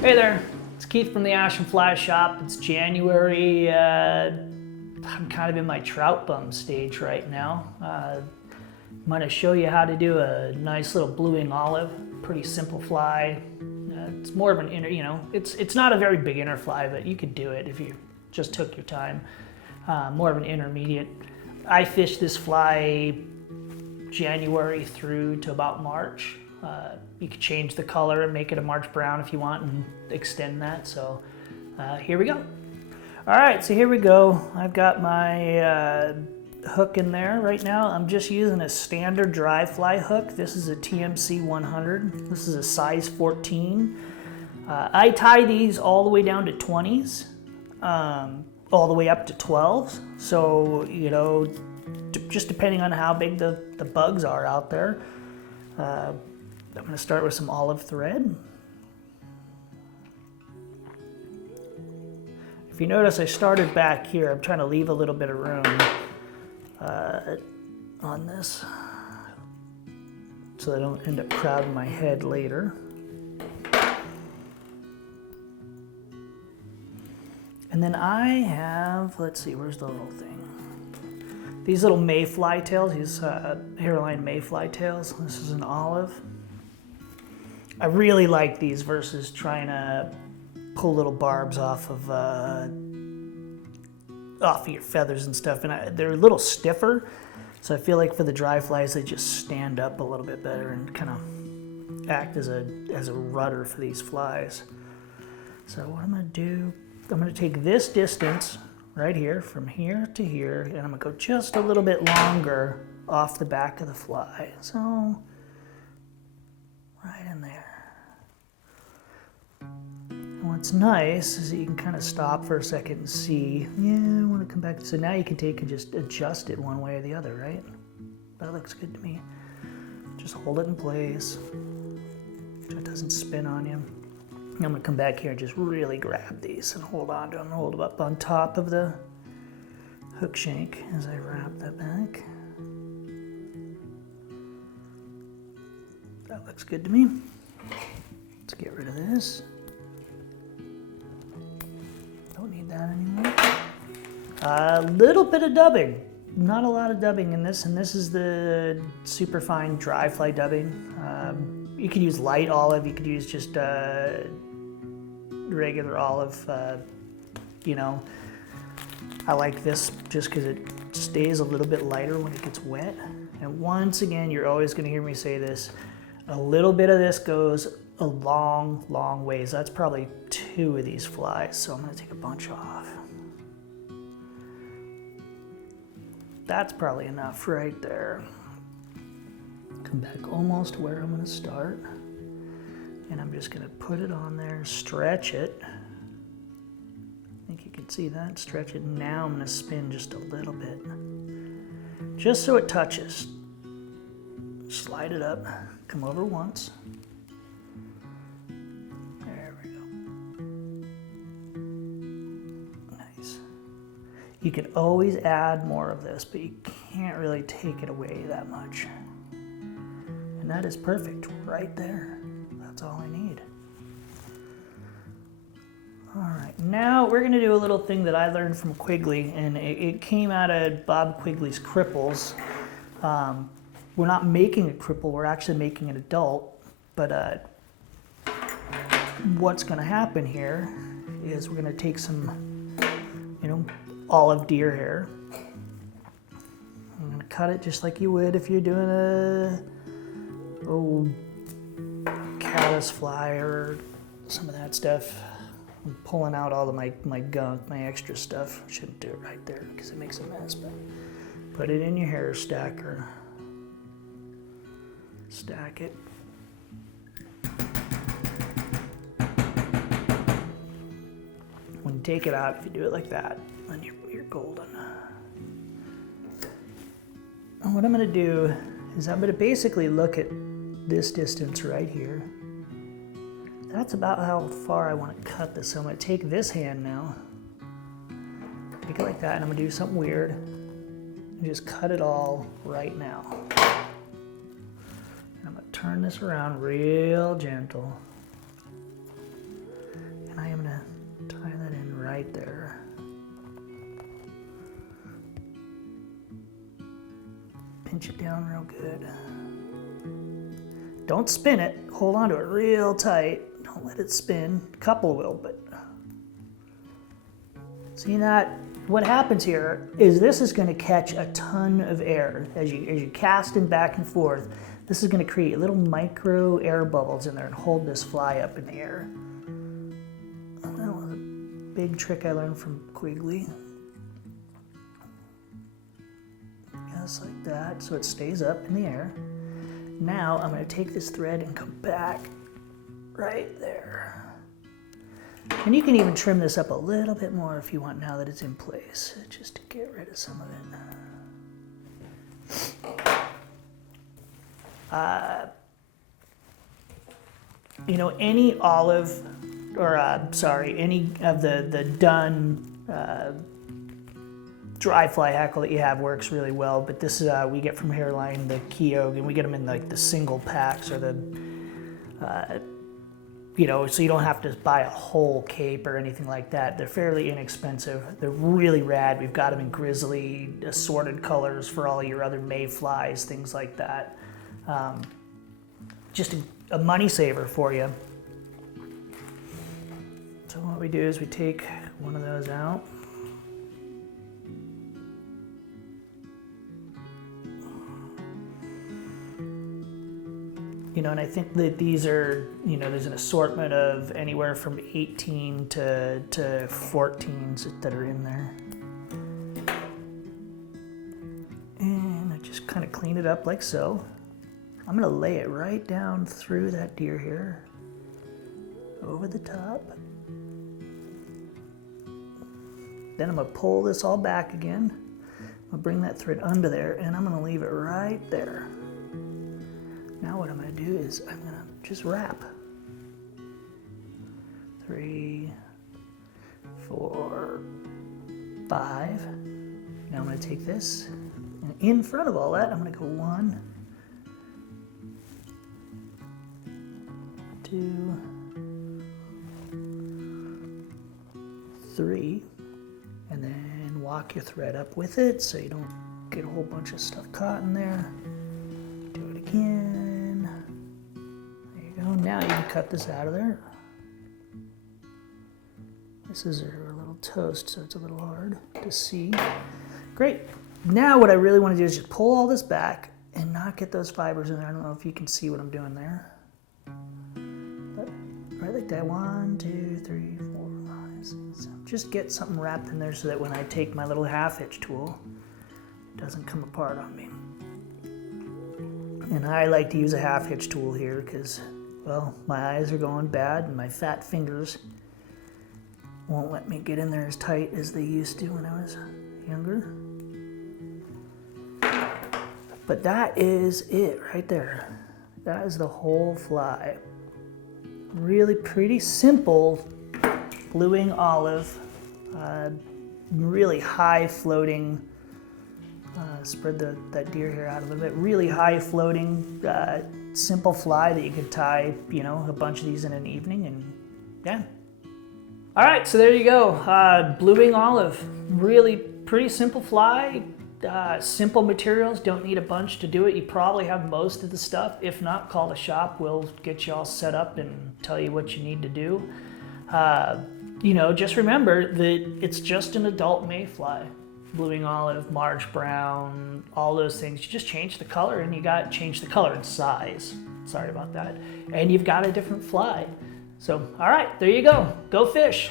Hey there, it's Keith from the Ashland Fly Shop. It's January. I'm kind of in my trout bum stage right now. I'm going to show you how to do a nice little blue-wing olive. Pretty simple fly. It's more of an inner, it's not a very big inner fly, but you could do it if you just took your time. More of an intermediate. I fish this fly January through to about March. You could change the color and make it a March brown if you want and extend that. So here we go. All right, so here we go. I've got my hook in there right now. I'm just using a standard dry fly hook. This is a TMC 100. This is a size 14. I tie these all the way down to 20s, all the way up to 12s. So, just depending on how big the bugs are out there. I'm going to start with some olive thread. If you notice, I started back here. I'm trying to leave a little bit of room on this so I don't end up crowding my head later. And then I have, let's see, where's the little thing? These little Mayfly tails, these Hareline Mayfly tails. This is an olive. I really like these versus trying to pull little barbs off of your feathers and stuff. And they're a little stiffer, so I feel like for the dry flies they just stand up a little bit better and kind of act as a rudder for these flies. So what I'm going to do, I'm going to take this distance right here, from here to here, and I'm going to go just a little bit longer off the back of the fly. So right in there. And what's nice is that you can kind of stop for a second and see, I want to come back. So now you can take and just adjust it one way or the other, right? That looks good to me. Just hold it in place so it doesn't spin on you. I'm going to come back here and just really grab these and hold on to them, hold them up on top of the hook shank as I wrap that back. That looks good to me. Let's get rid of this. Don't need that anymore. A little bit of dubbing. Not a lot of dubbing in this, and this is the Superfine dry fly dubbing. You could use light olive, you could use just regular olive. I like this just because it stays a little bit lighter when it gets wet. And once again, you're always going to hear me say this, a little bit of this goes a long, long ways. That's probably 2 of these flies, so I'm going to take a bunch off. That's probably enough right there. Come back almost to where I'm going to start. And I'm just going to put it on there, stretch it. I think you can see that. Stretch it. Now I'm going to spin just a little bit. Just so it touches. Slide it up. Come over once. There we go. Nice. You can always add more of this, but you can't really take it away that much. And that is perfect right there. That's all I need. All right, now we're gonna do a little thing that I learned from Quigley, and it came out of Bob Quigley's Cripples. We're not making a cripple, we're actually making an adult, but what's gonna happen here is we're gonna take some, olive deer hair. I'm gonna cut it just like you would if you're doing a caddis fly or some of that stuff. I'm pulling out all of my gunk, my extra stuff. Shouldn't do it right there because it makes a mess, but put it in your hair stacker. Stack it. When you take it out, if you do it like that, then you're golden. And what I'm going to do is I'm going to basically look at this distance right here. That's about how far I want to cut this. So I'm going to take this hand now, take it like that, and I'm going to do something weird and just cut it all right now. And I'm going to turn this around real gentle. I am gonna tie that in right there. Pinch it down real good. Don't spin it, hold on to it real tight. Don't let it spin. A couple will, but. See that? What happens here is this is gonna catch a ton of air. As you cast it back and forth, this is gonna create little micro air bubbles in there and hold this fly up in the air. That was a big trick I learned from Quigley. Just like that, so it stays up in the air. Now I'm going to take this thread and come back right there. And you can even trim this up a little bit more if you want now that it's in place, just to get rid of some of it. You know, any olive, or any of the done dry fly hackle that you have works really well, but this is we get from Hareline, the Keough, and we get them in like the single packs or the you know, so you don't have to buy a whole cape or anything like that. They're fairly inexpensive. They're really rad. We've got them in grizzly, assorted colors for all your other Mayflies, things like that. Just a money saver for you. So what we do is we take one of those out. You know, and I think that these are, you know, there's an assortment of anywhere from 18 to 14s that are in there. And I just kind of clean it up like so. I'm gonna lay it right down through that deer here, over the top. Then I'm gonna pull this all back again. I'm gonna bring that thread under there and I'm gonna leave it right there. Now what I'm going to do is I'm going to just wrap. 3, 4, 5. Now I'm going to take this, and in front of all that, I'm going to go 1, 2, 3, and then walk your thread up with it so you don't get a whole bunch of stuff caught in there. Do it again. Now you can cut this out of there. This is a little toast, so it's a little hard to see. Great. Now what I really want to do is just pull all this back and not get those fibers in there. I don't know if you can see what I'm doing there. But right like that. 1, 2, 3, 4, 5, 6, 7. Just get something wrapped in there so that when I take my little half-hitch tool, it doesn't come apart on me. And I like to use a half-hitch tool here because, well, my eyes are going bad and my fat fingers won't let me get in there as tight as they used to when I was younger. But that is it right there. That is the whole fly. Really pretty simple bluing olive, really high floating, spread that deer hair out a little bit, really high floating, simple fly that you could tie, you know, a bunch of these in an evening, and yeah. All right, so there you go, bluing olive, really pretty simple fly, simple materials, don't need a bunch to do it. You probably have most of the stuff. If not, call the shop, we'll get you all set up and tell you what you need to do. You know, just remember that it's just an adult mayfly. Bluing olive, March brown, all those things. You just change the color and you got to change the color and size. Sorry about that. And you've got a different fly. So, all right, there you go. Go fish.